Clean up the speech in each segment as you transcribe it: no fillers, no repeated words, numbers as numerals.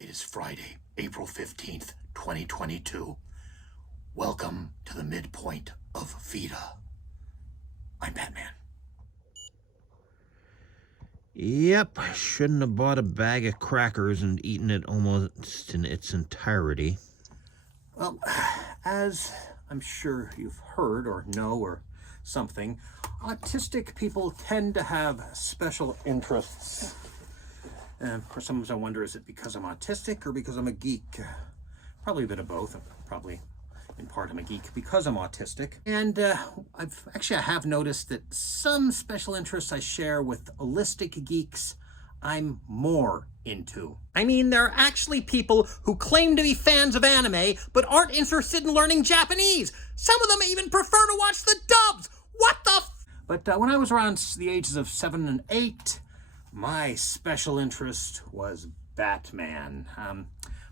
It is Friday, April 15th, 2022. Welcome to the midpoint of Veda. I'm Batman. Yep, I shouldn't have bought a bag of crackers and eaten it almost in its entirety. Well, as I'm sure you've heard or know or something, autistic people tend to have special interests. Of course, sometimes I wonder, is it because I'm autistic or because I'm a geek? Probably a bit of both. Probably, in part, I'm a geek because I'm autistic. And I have noticed that some special interests I share with holistic geeks, I'm more into. I mean, there are actually people who claim to be fans of anime, but aren't interested in learning Japanese. Some of them even prefer to watch the dubs. What the But when I was around the ages of 7 and 8, my special interest was Batman,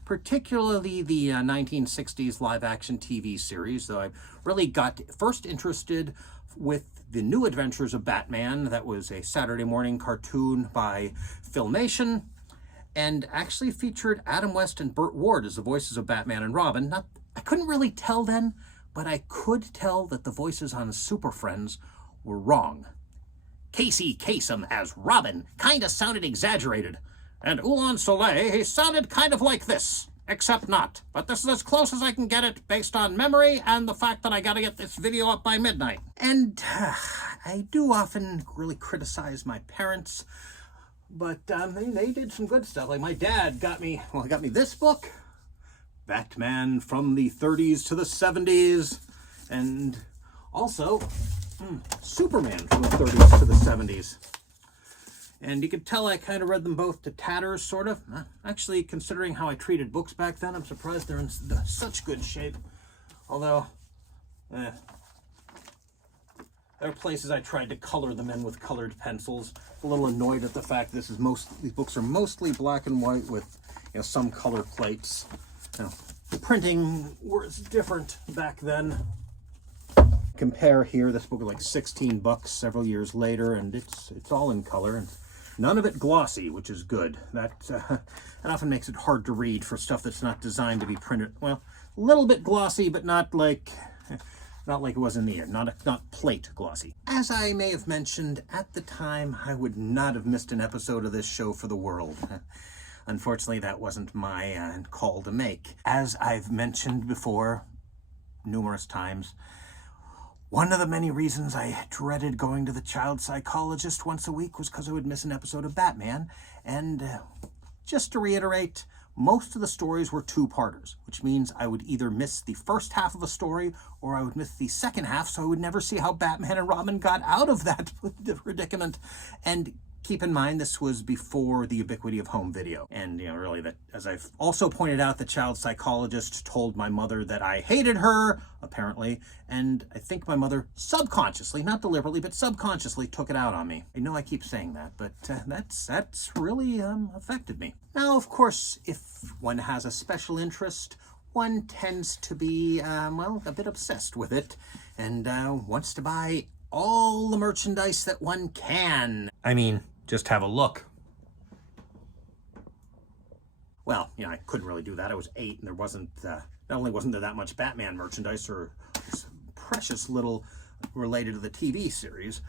particularly the 1960s live-action TV series, though I really got first interested with the New Adventures of Batman. That was a Saturday morning cartoon by Filmation, and actually featured Adam West and Burt Ward as the voices of Batman and Robin. I couldn't really tell then, but I could tell that the voices on Super Friends were wrong. Casey Kasem as Robin kinda sounded exaggerated. And Ulan Soleil, he sounded kind of like this, except not. But this is as close as I can get it based on memory and the fact that I gotta get this video up by midnight. And I do often really criticize my parents, but they did some good stuff. Like my dad got me this book, Batman from the 30s to the 70s, and also Superman from the 30s to the 70s. And you could tell I kind of read them both to tatters, sort of. Actually, considering how I treated books back then, I'm surprised they're in such good shape. Although, there are places I tried to color them in with colored pencils. A little annoyed at the fact these books are mostly black and white with some color plates. The printing was different back then. Compare here, this book was like $16 several years later, and it's all in color, and none of it glossy, which is good. That often makes it hard to read for stuff that's not designed to be printed. Well, a little bit glossy, but not like it was in the end, not plate glossy. As I may have mentioned at the time, I would not have missed an episode of this show for the world. Unfortunately, that wasn't my call to make. As I've mentioned before numerous times, one of the many reasons I dreaded going to the child psychologist once a week was because I would miss an episode of Batman. And just to reiterate, most of the stories were two-parters, which means I would either miss the first half of a story or I would miss the second half, so I would never see how Batman and Robin got out of that predicament. And keep in mind, this was before the ubiquity of home video. And, really, that, as I've also pointed out, the child psychologist told my mother that I hated her, apparently, and I think my mother subconsciously, not deliberately, but subconsciously took it out on me. I know I keep saying that, but that's really affected me. Now, of course, if one has a special interest, one tends to be, a bit obsessed with it, and wants to buy all the merchandise that one can. I mean, just have a look. Well, I couldn't really do that. I was 8, and there wasn't, not only wasn't there that much Batman merchandise or precious little related to the TV series,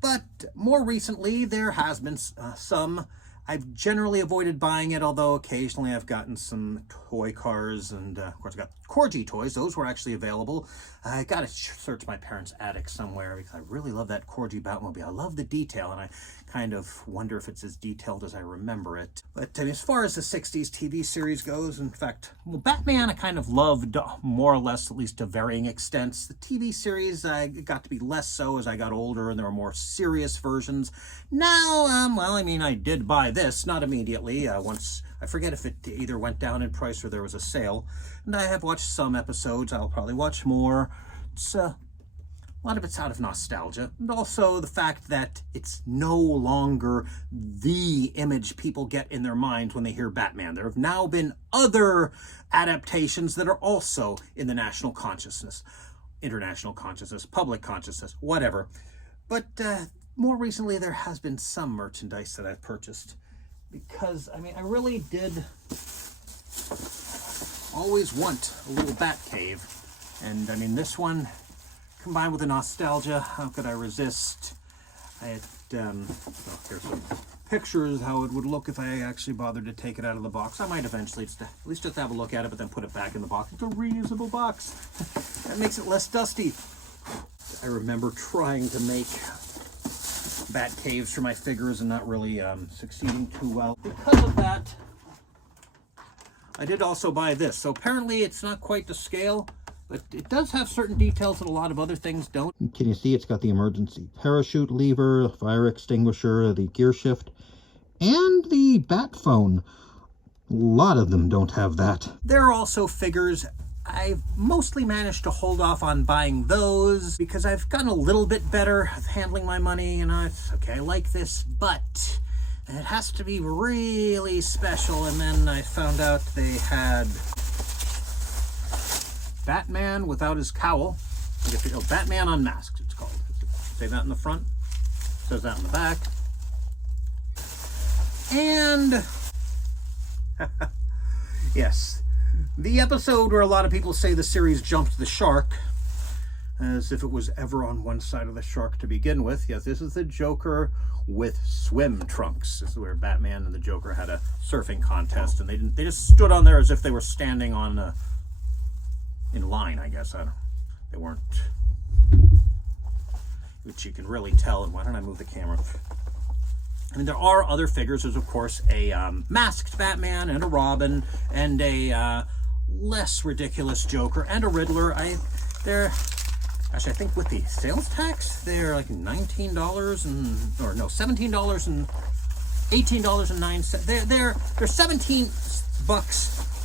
but more recently there has been some. I've generally avoided buying it, although occasionally I've gotten some toy cars, and of course I got Corgi toys. Those were actually available. I got to search my parents' attic somewhere because I really love that Corgi Batmobile. I love the detail, and I kind of wonder if it's as detailed as I remember it. But as far as the 60s TV series goes, in fact, Batman I kind of loved more or less, at least to varying extents. The TV series got to be less so as I got older, and there were more serious versions. Now, I did buy this, not immediately. Once, I forget if it either went down in price or there was a sale. And I have watched some episodes. I'll probably watch more. It's a lot of it's out of nostalgia, and also the fact that it's no longer the image people get in their minds when they hear Batman. There have now been other adaptations that are also in the national consciousness, international consciousness, public consciousness, whatever. But more recently, there has been some merchandise that I've purchased because, I really did always want a little bat cave. And I mean, this one, combined with the nostalgia, how could I resist? Well, here's some pictures how it would look if I actually bothered to take it out of the box. I might eventually at least just have a look at it, but then put it back in the box. It's a reusable box. That makes it less dusty. I remember trying to make bat caves for my figures and not really succeeding too well. Because of that, I did also buy this. So apparently it's not quite to scale, but it does have certain details that a lot of other things don't. Can you see it's got the emergency parachute lever, fire extinguisher, the gear shift, and the bat phone. A lot of them don't have that. There are also figures. I've mostly managed to hold off on buying those because I've gotten a little bit better at handling my money. You know, it's okay, I like this, but it has to be really special. And then I found out they had Batman without his cowl. Batman Unmasked, it's called. Say that in the front. Says that in the back. And yes, the episode where a lot of people say the series jumped the shark, as if it was ever on one side of the shark to begin with. Yes, this is the Joker with swim trunks. This is where Batman and the Joker had a surfing contest, and they just stood on there as if they were standing on in line, I guess. They weren't, which you can really tell. And why don't I move the camera? I mean, there are other figures. There's, of course, a masked Batman and a Robin and a less ridiculous Joker and a Riddler. They're actually, I think with the sales tax, they're like $19 or no, $17 and $18.09. They're $17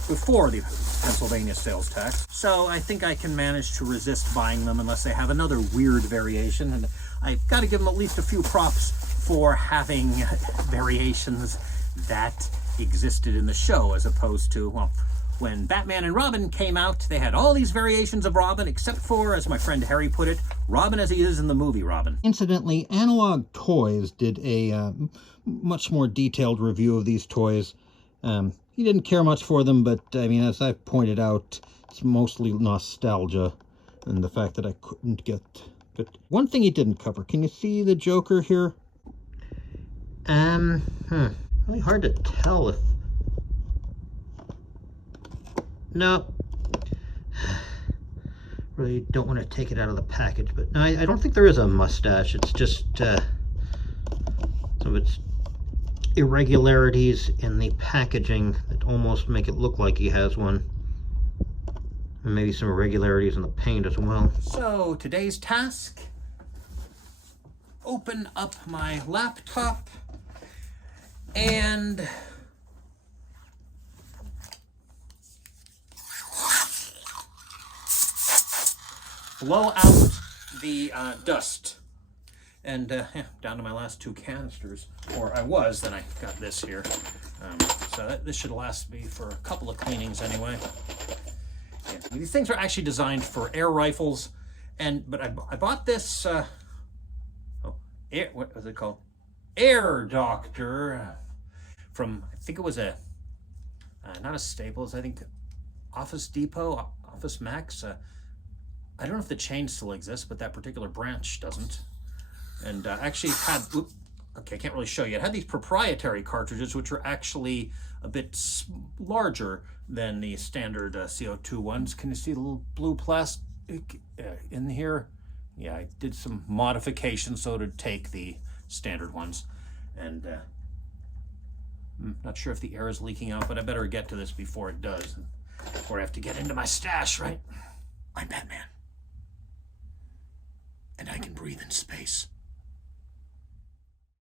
before the Pennsylvania sales tax. So I think I can manage to resist buying them unless they have another weird variation. And I've got to give them at least a few props for having variations that existed in the show, as opposed to, well, when Batman and Robin came out, they had all these variations of Robin, except for, as my friend Harry put it, Robin as he is in the movie Robin. Incidentally, Analog Toys did a much more detailed review of these toys. He didn't care much for them, but I mean, as I've pointed out, it's mostly nostalgia and the fact that I couldn't get. But one thing he didn't cover, can you see the Joker here? Really hard to tell if. No. Really don't want to take it out of the package, but no, I don't think there is a mustache. It's just some of its irregularities in the packaging that almost make it look like he has one. And maybe some irregularities in the paint as well. So today's task, open up my laptop and blow out the dust. And down to my last 2 canisters, or I was, then I got this here. So this should last me for a couple of cleanings anyway. Yeah. These things are actually designed for air rifles, but I bought this, what was it called? Air Doctor from, I think it was not a Staples, I think Office Depot, Office Max. I don't know if the chain still exists, but that particular branch doesn't. And actually had, okay, I can't really show you. It had these proprietary cartridges, which are actually a bit larger than the standard CO2 ones. Can you see the little blue plastic in here? Yeah, I did some modifications so to take the standard ones. And I'm not sure if the air is leaking out, but I better get to this before it does. Before I have to get into my stash, right? I'm Batman. And I can breathe in space.